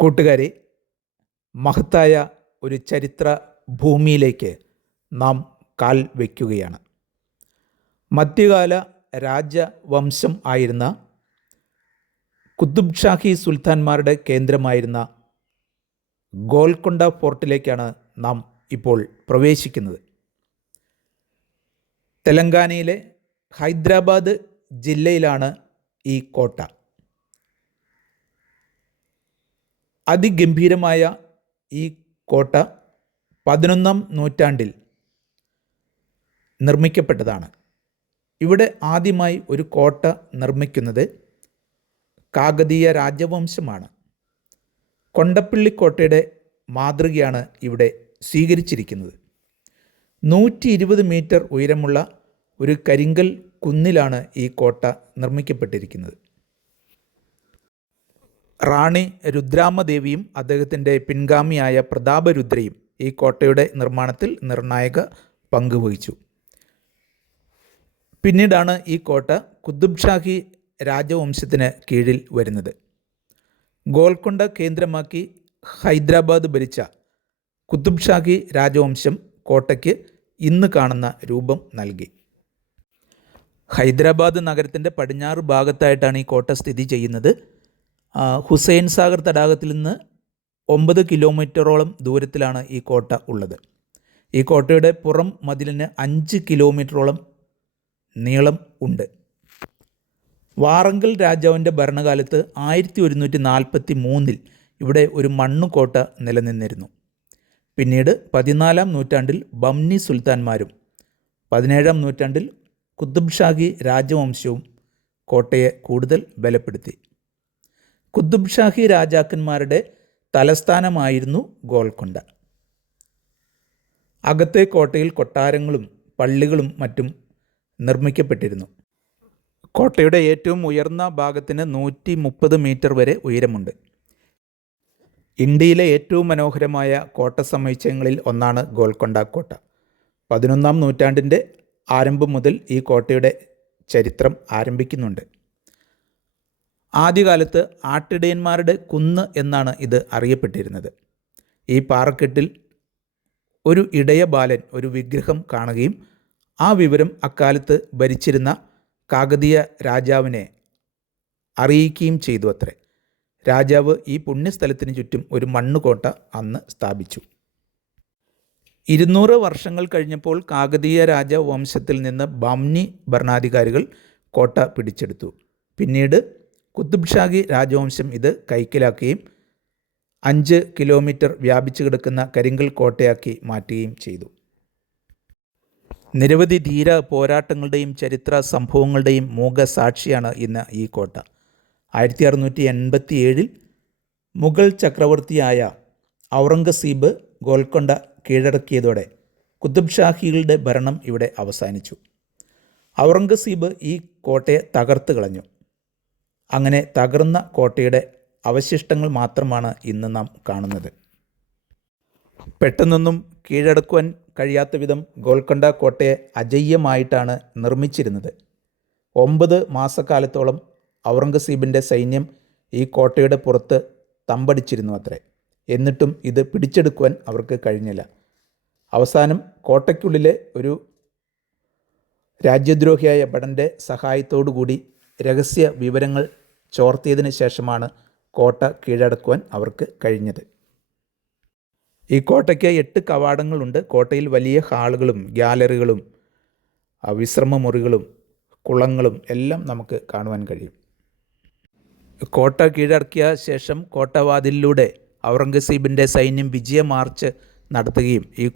കൂട്ടുകാരെ, മഹത്തായ ഒരു ചരിത്ര ഭൂമിയിലേക്ക് നാം കാൽ വയ്ക്കുകയാണ്. മധ്യകാല രാജവംശം ആയിരുന്ന കുത്തുബ് ഷാഹി സുൽത്താൻമാരുടെ കേന്ദ്രമായിരുന്ന ഗോൽക്കൊണ്ട ഫോർട്ടിലേക്കാണ് നാം ഇപ്പോൾ പ്രവേശിക്കുന്നത്. തെലങ്കാനയിലെ ഹൈദരാബാദ് ജില്ലയിലാണ് ഈ കോട്ട. അതിഗംഭീരമായ ഈ കോട്ട 11-ാം നൂറ്റാണ്ടിൽ നിർമ്മിക്കപ്പെട്ടതാണ്. ഇവിടെ ആദ്യമായി ഒരു കോട്ട നിർമ്മിക്കുന്നത് കാകതീയ രാജവംശമാണ്. കൊണ്ടപ്പള്ളി കോട്ടയുടെ മാതൃകയാണ് ഇവിടെ സ്വീകരിച്ചിരിക്കുന്നത്. 120 മീറ്റർ ഉയരമുള്ള ഒരു കരിങ്കൽ കുന്നിലാണ് ഈ കോട്ട നിർമ്മിക്കപ്പെട്ടിരിക്കുന്നത്. റാണി രുദ്രാമദേവിയും അദ്ദേഹത്തിൻ്റെ പിൻഗാമിയായ പ്രതാപരുദ്രയും ഈ കോട്ടയുടെ നിർമ്മാണത്തിൽ നിർണായക പങ്കുവഹിച്ചു. പിന്നീടാണ് ഈ കോട്ട കുത്തുബ് ഷാഹി രാജവംശത്തിന് കീഴിൽ വരുന്നത്. ഗോൽക്കൊണ്ട കേന്ദ്രമാക്കി ഹൈദരാബാദ് ഭരിച്ച കുത്തുബ് ഷാഹി രാജവംശം കോട്ടയ്ക്ക് ഇന്ന് കാണുന്ന രൂപം നൽകി. ഹൈദരാബാദ് നഗരത്തിൻ്റെ പടിഞ്ഞാറ് ഭാഗത്തായിട്ടാണ് ഈ കോട്ട സ്ഥിതി ചെയ്യുന്നത്. ഹുസൈൻ സാഗർ തടാകത്തിൽ നിന്ന് 9 കിലോമീറ്ററോളം ദൂരത്തിലാണ് ഈ കോട്ട ഉള്ളത്. ഈ കോട്ടയുടെ പുറം മതിലിന് 5 കിലോമീറ്ററോളം നീളം ഉണ്ട്. വാറങ്കൽ രാജാവിൻ്റെ ഭരണകാലത്ത് 1143 ഇവിടെ ഒരു മണ്ണുകോട്ട നിലനിന്നിരുന്നു. പിന്നീട് 14-ാം നൂറ്റാണ്ടിൽ ബംനി സുൽത്താൻമാരും 17-ാം നൂറ്റാണ്ടിൽ കുത്തുബ് ഷാഹി രാജവംശവും കോട്ടയെ കൂടുതൽ ബലപ്പെടുത്തി. കുത്തുബ് ഷാഹി രാജാക്കന്മാരുടെ തലസ്ഥാനമായിരുന്നു ഗോൽക്കൊണ്ട. അകത്തെ കോട്ടയിൽ കൊട്ടാരങ്ങളും പള്ളികളും മറ്റും നിർമ്മിക്കപ്പെട്ടിരുന്നു. കോട്ടയുടെ ഏറ്റവും ഉയർന്ന ഭാഗത്തിന് 130 മീറ്റർ വരെ ഉയരമുണ്ട്. ഇന്ത്യയിലെ ഏറ്റവും മനോഹരമായ കോട്ട സമുച്ചയങ്ങളിൽ ഒന്നാണ് ഗോൽക്കൊണ്ട കോട്ട. 11-ാം നൂറ്റാണ്ടിൻ്റെ ആരംഭം മുതൽ ഈ കോട്ടയുടെ ചരിത്രം ആരംഭിക്കുന്നുണ്ട്. ആദ്യകാലത്ത് ആട്ടിടയന്മാരുടെ കുന്ന് എന്നാണ് ഇത് അറിയപ്പെട്ടിരുന്നത്. ഈ പാറക്കെട്ടിൽ ഒരു ഇടയ ബാലൻ ഒരു വിഗ്രഹം കാണുകയും ആ വിവരം അക്കാലത്ത് ഭരിച്ചിരുന്ന കാകതീയ രാജാവിനെ അറിയിക്കുകയും ചെയ്തു അത്രേ. രാജാവ് ഈ പുണ്യസ്ഥലത്തിന് ചുറ്റും ഒരു മണ്ണുകോട്ട അന്ന് സ്ഥാപിച്ചു. 200 വർഷങ്ങൾ കഴിഞ്ഞപ്പോൾ കാകതീയ രാജവംശത്തിൽ നിന്ന് ബംനി ഭരണാധികാരികൾ കോട്ട പിടിച്ചെടുത്തു. പിന്നീട് കുത്തുബ് ഷാഹി രാജവംശം ഇത് കൈക്കലാക്കുകയും 5 കിലോമീറ്റർ വ്യാപിച്ചു കിടക്കുന്ന കരിങ്കൽ കോട്ടയാക്കി മാറ്റുകയും ചെയ്തു. നിരവധി ധീര പോരാട്ടങ്ങളുടെയും ചരിത്ര സംഭവങ്ങളുടെയും മൂകസാക്ഷിയാണ് ഇന്ന് ഈ കോട്ട. 1687 മുഗൾ ചക്രവർത്തിയായ ഔറംഗസീബ് ഗോൽക്കൊണ്ട കീഴടക്കിയതോടെ കുത്തുബ് ഷാഹികളുടെ ഭരണം ഇവിടെ അവസാനിച്ചു. ഔറംഗസീബ് ഈ കോട്ടയെ തകർത്ത് കളഞ്ഞു. അങ്ങനെ തകർന്ന കോട്ടയുടെ അവശിഷ്ടങ്ങൾ മാത്രമാണ് ഇന്ന് നാം കാണുന്നത്. പെട്ടെന്നൊന്നും കീഴടക്കുവാൻ കഴിയാത്ത വിധം ഗോൽക്കൊണ്ട കോട്ടയെ അജയ്യമായിട്ടാണ് നിർമ്മിച്ചിരുന്നത്. 9 മാസക്കാലത്തോളം ഔറംഗസീബിൻ്റെ സൈന്യം ഈ കോട്ടയുടെ പുറത്ത് തമ്പടിച്ചിരുന്നു അത്രേ. എന്നിട്ടും ഇത് പിടിച്ചെടുക്കുവാൻ അവർക്ക് കഴിഞ്ഞില്ല. അവസാനം കോട്ടയ്ക്കുള്ളിലെ ഒരു രാജ്യദ്രോഹിയായ ഭടൻ്റെ സഹായത്തോടു കൂടി രഹസ്യ വിവരങ്ങൾ ചോർത്തിയതിന് ശേഷമാണ് കോട്ട കീഴടക്കുവാൻ അവർക്ക് കഴിഞ്ഞത്. ഈ കോട്ടയ്ക്ക് 8 കവാടങ്ങളുണ്ട്. കോട്ടയിൽ വലിയ ഹാളുകളും ഗ്യാലറികളും വിശ്രമ മുറികളും കുളങ്ങളും എല്ലാം നമുക്ക് കാണുവാൻ കഴിയും. കോട്ട കീഴടക്കിയ ശേഷം കോട്ടവാതിലിലൂടെ ഔറംഗസീബിൻ്റെ സൈന്യം വിജയ മാർച്ച് നടത്തുകയും ഈ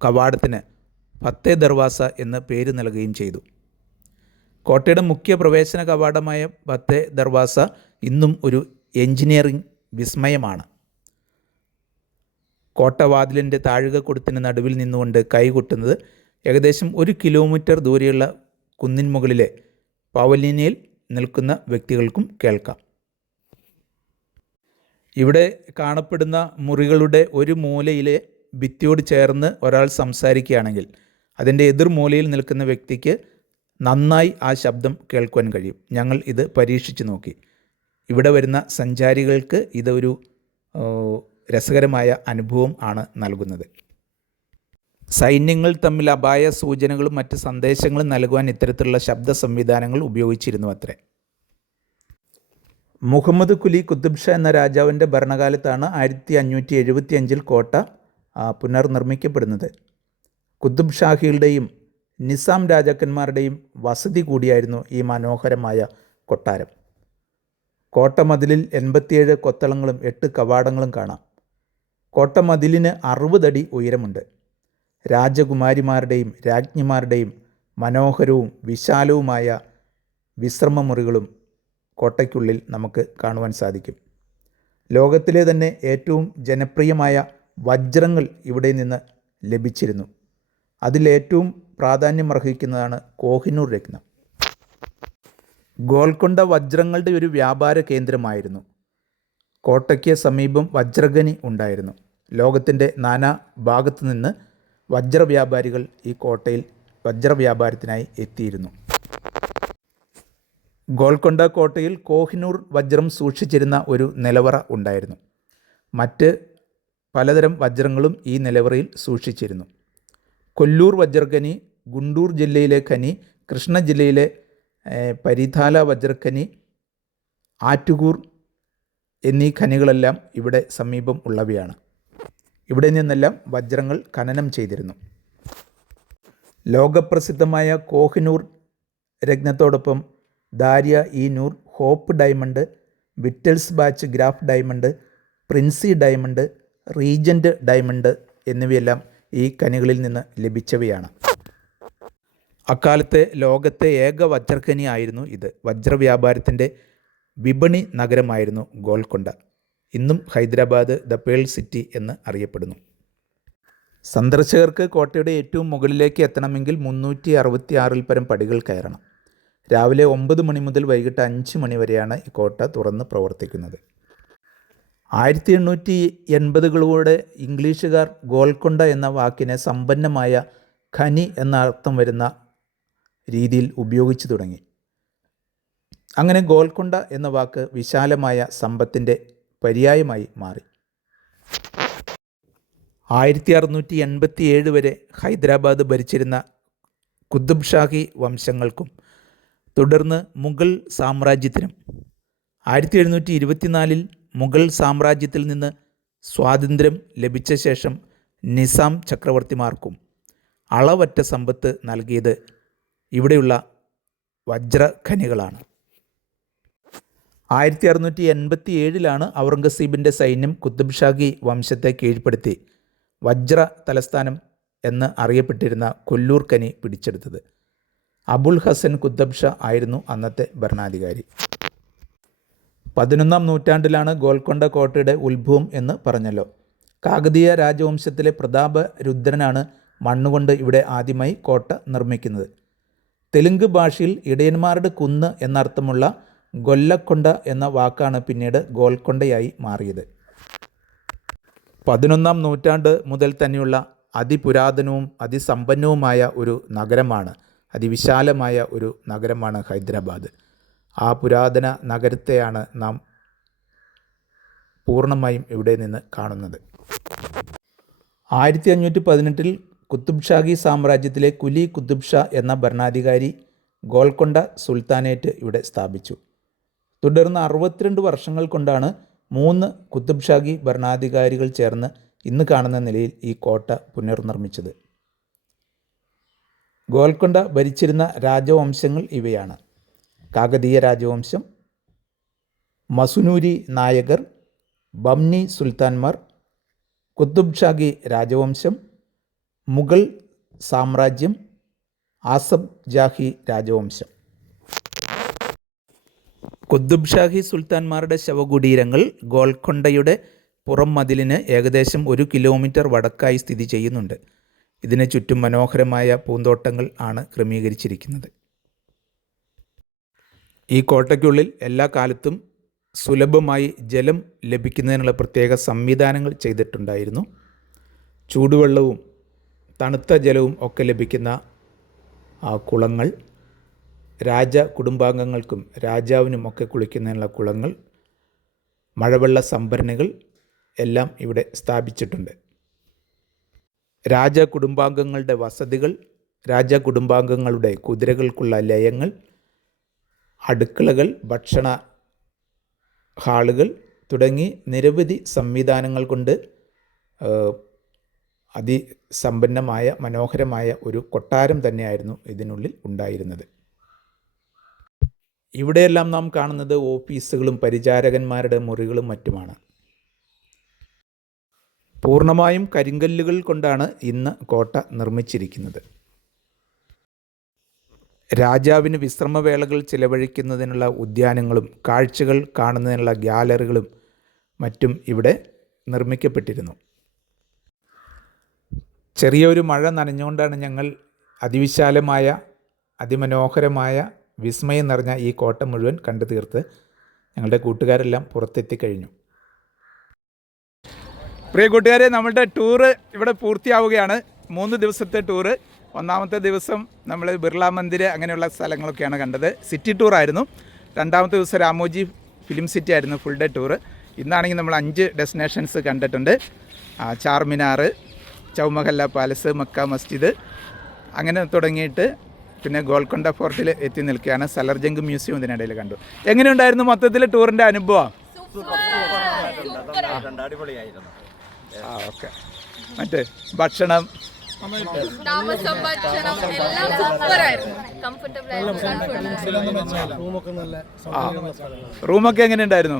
കവാടത്തിന് ഫത്തേ ദർവാസ എന്ന് പേര് നൽകുകയും ചെയ്തു. കോട്ടയുടെ മുഖ്യ പ്രവേശന കവാടമായ ഫത്തേ ദർവാസ ഇന്നും ഒരു എഞ്ചിനീയറിംഗ് വിസ്മയമാണ്. കോട്ടവാതിലിൻ്റെ താഴികക്കുടത്തിന് നടുവിൽ നിന്നുകൊണ്ട് കൈകൊട്ടുന്നത് ഏകദേശം 1 കിലോമീറ്റർ ദൂരെയുള്ള കുന്നിൻ മുകളിലെ പവലിയനിൽ നിൽക്കുന്ന വ്യക്തികൾക്കും കേൾക്കാം. ഇവിടെ കാണപ്പെടുന്ന മുറികളുടെ ഒരു മൂലയിലെ ഭിത്തിയോട് ചേർന്ന് ഒരാൾ സംസാരിക്കുകയാണെങ്കിൽ അതിൻ്റെ എതിർമൂലയിൽ നിൽക്കുന്ന വ്യക്തിക്ക് നന്നായി ആ ശബ്ദം കേൾക്കുവാൻ കഴിയും. ഞങ്ങൾ ഇത് പരീക്ഷിച്ച് നോക്കി. ഇവിടെ വരുന്ന സഞ്ചാരികൾക്ക് ഇതൊരു രസകരമായ അനുഭവം ആണ് നൽകുന്നത്. സൈന്യങ്ങൾ തമ്മിൽ അപായ സൂചനകളും മറ്റ് സന്ദേശങ്ങളും നൽകുവാൻ ഇത്തരത്തിലുള്ള ശബ്ദ സംവിധാനങ്ങൾ ഉപയോഗിച്ചിരുന്നു അത്രേ. മുഹമ്മദ് കുലി കുത്തുബ് ഷാ എന്ന രാജാവിൻ്റെ ഭരണകാലത്താണ് 1575 കോട്ട പുനർനിർമ്മിക്കപ്പെടുന്നത്. കുത്തുബ് ഷാഹികളുടെയും നിസാം രാജാക്കന്മാരുടെയും വസതി കൂടിയായിരുന്നു ഈ മനോഹരമായ കൊട്ടാരം. കോട്ടമതിലിൽ 87 കൊത്തളങ്ങളും 8 കവാടങ്ങളും കാണാം. കോട്ടമതിലിന് 60 അടി ഉയരമുണ്ട്. രാജകുമാരിമാരുടെയും രാജ്ഞിമാരുടെയും മനോഹരവും വിശാലവുമായ വിശ്രമമുറികളും കോട്ടയ്ക്കുള്ളിൽ നമുക്ക് കാണുവാൻ സാധിക്കും. ലോകത്തിലെ തന്നെ ഏറ്റവും ജനപ്രിയമായ വജ്രങ്ങൾ ഇവിടെ നിന്ന് ലഭിച്ചിരുന്നു. അതിലേറ്റവും പ്രാധാന്യമർഹിക്കുന്നതാണ് കോഹിനൂർ രത്നം. ഗോൽക്കൊണ്ട വജ്രങ്ങളുടെ ഒരു വ്യാപാര കേന്ദ്രമായിരുന്നു. കോട്ടയ്ക്ക് സമീപം വജ്രഖനി ഉണ്ടായിരുന്നു. ലോകത്തിൻ്റെ നാനാ ഭാഗത്തു നിന്ന് വജ്രവ്യാപാരികൾ ഈ കോട്ടയിൽ വജ്രവ്യാപാരത്തിനായി എത്തിയിരുന്നു. ഗോൽക്കൊണ്ട കോട്ടയിൽ കോഹിനൂർ വജ്രം സൂക്ഷിച്ചിരുന്ന ഒരു നിലവറ ഉണ്ടായിരുന്നു. മറ്റ് പലതരം വജ്രങ്ങളും ഈ നിലവറയിൽ സൂക്ഷിച്ചിരുന്നു. കൊല്ലൂർ വജ്രഖനി, ഗുണ്ടൂർ ജില്ലയിലെ ഖനി, കൃഷ്ണ ജില്ലയിലെ പരിധാല വജ്രഖനി, ആറ്റുകൂർ എന്നീ ഖനികളെല്ലാം ഇവിടെ സമീപം ഉള്ളവയാണ്. ഇവിടെ നിന്നെല്ലാം വജ്രങ്ങൾ ഖനനം ചെയ്തിരുന്നു. ലോകപ്രസിദ്ധമായ കോഹിനൂർ രത്നത്തോടൊപ്പം Darya i Noor, Hope diamond, Wittelsbach Graff diamond, Princie diamond, Regent diamond എന്നിവയെല്ലാം ഈ ഖനികളിൽ നിന്ന് ലഭിച്ചവയാണ്. അക്കാലത്തെ ലോകത്തെ ഏക വജ്രഖനി ആയിരുന്നു ഇത്. വജ്രവ്യാപാരത്തിൻ്റെ വിപണി നഗരമായിരുന്നു ഗോൽക്കൊണ്ട. ഇന്നും ഹൈദരാബാദ് ദ പേൾ സിറ്റി എന്ന് അറിയപ്പെടുന്നു. സന്ദർശകർക്ക് കോട്ടയുടെ ഏറ്റവും മുകളിലേക്ക് എത്തണമെങ്കിൽ 366 പരം പടികൾ കയറണം. രാവിലെ 9 മണി മുതൽ വൈകിട്ട് 5 മണി വരെയാണ് ഈ കോട്ട തുറന്ന് പ്രവർത്തിക്കുന്നത്. 1880കളുടെ ഇംഗ്ലീഷുകാർ ഗോൽക്കൊണ്ട എന്ന വാക്കിനെ സമ്പന്നമായ ഖനി എന്ന അർത്ഥം വരുന്ന രീതിയിൽ ഉപയോഗിച്ചു തുടങ്ങി. അങ്ങനെ ഗോൽക്കൊണ്ട എന്ന വാക്ക് വിശാലമായ സമ്പത്തിൻ്റെ പര്യായമായി മാറി. 1687 വരെ ഹൈദരാബാദ് ഭരിച്ചിരുന്ന കുത്തുബ് ഷാഹി വംശങ്ങൾക്കും തുടർന്ന് മുഗൾ സാമ്രാജ്യത്തിനും 1724 മുഗൾ സാമ്രാജ്യത്തിൽ നിന്ന് സ്വാതന്ത്ര്യം ലഭിച്ച ശേഷം നിസാം ചക്രവർത്തിമാർക്കും അളവറ്റ സമ്പത്ത് നൽകിയത് ഇവിടെയുള്ള വജ്രഖനികളാണ്. 1687 ഔറംഗസീബിൻ്റെ സൈന്യം കുത്തുബ് ഷാഹി വംശത്തെ കീഴ്പ്പെടുത്തി വജ്ര തലസ്ഥാനം എന്ന് അറിയപ്പെട്ടിരുന്ന കൊല്ലൂർ ഖനി പിടിച്ചെടുത്തത്. അബുൽ ഹസൻ കുത്തുബ് ഷാ ആയിരുന്നു അന്നത്തെ ഭരണാധികാരി. 11ാം നൂറ്റാണ്ടിലാണ് ഗോൽക്കൊണ്ട കോട്ടയുടെ ഉത്ഭവം എന്ന് പറഞ്ഞല്ലോ. കാകതീയ രാജവംശത്തിലെ പ്രതാപരുദ്രനാണ് മണ്ണുകൊണ്ട് ഇവിടെ ആദ്യമായി കോട്ട നിർമ്മിക്കുന്നത്. തെലുങ്ക് ഭാഷയിൽ ഇടയന്മാരുടെ കുന്ന് എന്നർത്ഥമുള്ള ഗൊല്ലക്കൊണ്ട എന്ന വാക്കാണ് പിന്നീട് ഗോൽക്കൊണ്ടയായി മാറിയത്. 11ാം നൂറ്റാണ്ട് മുതൽ തന്നെയുള്ള അതിപുരാതനവും അതിസമ്പന്നവുമായ ഒരു നഗരമാണ്, അതിവിശാലമായ ഒരു നഗരമാണ് ഹൈദരാബാദ്. ആ പുരാതന നഗരത്തെയാണ് നാം പൂർണ്ണമായും ഇവിടെ നിന്ന് കാണുന്നത്. 1518 കുത്തുബ് ഷാഹി സാമ്രാജ്യത്തിലെ കുലി കുത്തുബ് ഷാ എന്ന ഭരണാധികാരി ഗോൽക്കൊണ്ട സുൽത്താനേറ്റ് ഇവിടെ സ്ഥാപിച്ചു. തുടർന്ന് 62 വർഷങ്ങൾ കൊണ്ടാണ് 3 കുത്തുബ് ഷാഹി ഭരണാധികാരികൾ ചേർന്ന് ഇന്ന് കാണുന്ന നിലയിൽ ഈ കോട്ട പുനർനിർമ്മിച്ചത്. ഗോൽക്കൊണ്ട ഭരിച്ചിരുന്ന രാജവംശങ്ങൾ ഇവയാണ്: കാകതീയ രാജവംശം, മസുനൂരി നായകർ, ബംനി സുൽത്താൻമാർ, കുത്തുബ് ഷാഹി രാജവംശം, മുഗൾ സാമ്രാജ്യം, ആസഫ് ജാഹി രാജവംശം. കുത്തുബ് ഷാഹി സുൽത്താൻമാരുടെ ശവകുടീരങ്ങൾ ഗോൽക്കൊണ്ടയുടെ പുറം മതിലിന് ഏകദേശം 1 കിലോമീറ്റർ വടക്കായി സ്ഥിതി ചെയ്യുന്നുണ്ട്. ഇതിന് ചുറ്റും മനോഹരമായ പൂന്തോട്ടങ്ങൾ ആണ് ക്രമീകരിച്ചിരിക്കുന്നത്. ഈ കോട്ടയ്ക്കുള്ളിൽ എല്ലാ കാലത്തും സുലഭമായി ജലം ലഭിക്കുന്നതിനുള്ള പ്രത്യേക സംവിധാനങ്ങൾ ചെയ്തിട്ടുണ്ടായിരുന്നു. ചൂടുവെള്ളവും തണുത്ത ജലവും ഒക്കെ ലഭിക്കുന്ന കുളങ്ങൾ, രാജ കുടുംബാംഗങ്ങൾക്കും രാജാവിനും ഒക്കെ കുളിക്കുന്നതിനുള്ള കുളങ്ങൾ, മഴവെള്ള സംഭരണികൾ, എല്ലാം ഇവിടെ സ്ഥാപിച്ചിട്ടുണ്ട്. രാജകുടുംബാംഗങ്ങളുടെ വസതികൾ, രാജകുടുംബാംഗങ്ങളുടെ കുതിരകൾക്കുള്ള ലയങ്ങൾ, അടുക്കളകൾ, ഭക്ഷണ ഹാളുകൾ തുടങ്ങി നിരവധി സംവിധാനങ്ങൾ കൊണ്ട് അതിസമ്പന്നമായ മനോഹരമായ ഒരു കൊട്ടാരം തന്നെയായിരുന്നു ഇതിനുള്ളിൽ ഉണ്ടായിരുന്നത്. ഇവിടെയെല്ലാം നാം കാണുന്നത് ഓഫീസുകളും പരിചാരകന്മാരുടെ മുറികളും മറ്റുമാണ്. പൂർണ്ണമായും കരിങ്കല്ലുകൾ കൊണ്ടാണ് ഇന്ന് കോട്ട നിർമ്മിച്ചിരിക്കുന്നത്. രാജാവിന് വിശ്രമവേളകൾ ചിലവഴിക്കുന്നതിനുള്ള ഉദ്യാനങ്ങളും കാഴ്ചകൾ കാണുന്നതിനുള്ള ഗ്യാലറികളും മറ്റും ഇവിടെ നിർമ്മിക്കപ്പെട്ടിരുന്നു. ചെറിയൊരു മഴ നനഞ്ഞുകൊണ്ടാണ് ഞങ്ങൾ അതിവിശാലമായ അതിമനോഹരമായ വിസ്മയം നിറഞ്ഞ ഈ കോട്ട മുഴുവൻ കണ്ടു തീർത്ത് ഞങ്ങളുടെ കൂട്ടുകാരെല്ലാം പുറത്തെത്തിക്കഴിഞ്ഞു. പ്രിയ കൂട്ടുകാരെ, നമ്മളുടെ ടൂറ് ഇവിടെ പൂർത്തിയാവുകയാണ്. 3 ദിവസത്തെ ടൂറ്. ഒന്നാമത്തെ ദിവസം നമ്മൾ ബിർള മന്ദിർ അങ്ങനെയുള്ള സ്ഥലങ്ങളൊക്കെയാണ് കണ്ടത്. സിറ്റി ടൂറായിരുന്നു. രണ്ടാമത്തെ ദിവസം രാമോജി ഫിലിം സിറ്റി ആയിരുന്നു ഫുൾ ഡേ ടൂറ്. ഇന്നാണെങ്കിൽ നമ്മൾ 5 ഡെസ്റ്റിനേഷൻസ് കണ്ടിട്ടുണ്ട്. ചാർമിനാർ, ചൗമഹല്ല പാലസ്, മക്ക മസ്ജിദ് അങ്ങനെ തുടങ്ങിയിട്ട് പിന്നെ ഗോൽക്കൊണ്ട ഫോർട്ടിൽ എത്തി നിൽക്കുകയാണ്. സലർജംഗ് മ്യൂസിയം ഇതിനിടയിൽ കണ്ടു. എങ്ങനെയുണ്ടായിരുന്നു മൊത്തത്തിൽ ടൂറിൻ്റെ അനുഭവം? ഓക്കെ. മറ്റേ ഭക്ഷണം, റൂമൊക്കെ എങ്ങനെയുണ്ടായിരുന്നു?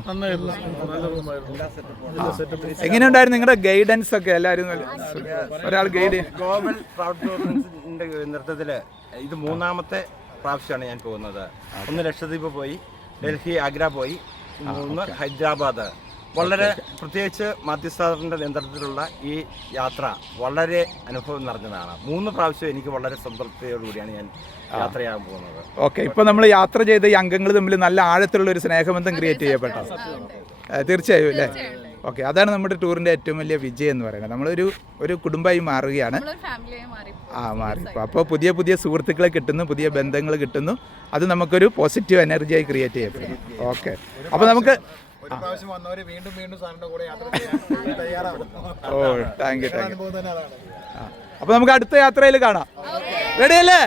എങ്ങനെയുണ്ടായിരുന്നു നിങ്ങളുടെ ഗൈഡൻസ് ഒക്കെ? എല്ലാവരും ഒരാൾ ഗൈഡ്. ഗ്ലോബൽ പ്രൗഡ് ടൂറിസത്തിന്റെ നേതൃത്വത്തില് ഇത് 3ാമത്തെ പ്രാവശ്യമാണ് ഞാൻ പോകുന്നത്. 1 ലക്ഷദ്വീപ് പോയി, ഡൽഹി, ആഗ്ര പോയി, 3 ഹൈദരാബാദ്. വളരെ പ്രത്യേകിച്ച് മധ്യസ്ഥാനത്തിൻ്റെ നേതൃത്വത്തിലുള്ള ഈ യാത്ര വളരെ അനുഭവം നിറഞ്ഞതാണ്. 3 പ്രാവശ്യം എനിക്ക് വളരെ സംതൃപ്തിയോടുകൂടിയാണ് ഞാൻ യാത്ര ചെയ്യാൻ പോകുന്നത്. ഓക്കെ. ഇപ്പോൾ നമ്മൾ യാത്ര ചെയ്ത ഈ അംഗങ്ങൾ തമ്മിൽ നല്ല ആഴത്തിലുള്ള ഒരു സ്നേഹബന്ധം ക്രിയേറ്റ് ചെയ്യപ്പെട്ടോ? തീർച്ചയായും അല്ലേ? ഓക്കെ. അതാണ് നമ്മുടെ ടൂറിൻ്റെ ഏറ്റവും വലിയ വിജയം എന്ന് പറയുന്നത്. നമ്മളൊരു കുടുംബമായി മാറുകയാണ്. മാറി. അപ്പോൾ പുതിയ പുതിയ സുഹൃത്തുക്കളെ കിട്ടുന്നു, പുതിയ ബന്ധങ്ങൾ കിട്ടുന്നു. അത് നമുക്കൊരു പോസിറ്റീവ് എനർജിയായി ക്രിയേറ്റ് ചെയ്യപ്പെടുന്നു. ഓക്കെ. അപ്പോൾ നമുക്ക് താങ്ക് യു. അപ്പോൾ നമുക്ക് അടുത്ത യാത്രയിൽ കാണാം. റെഡി അല്ലേ?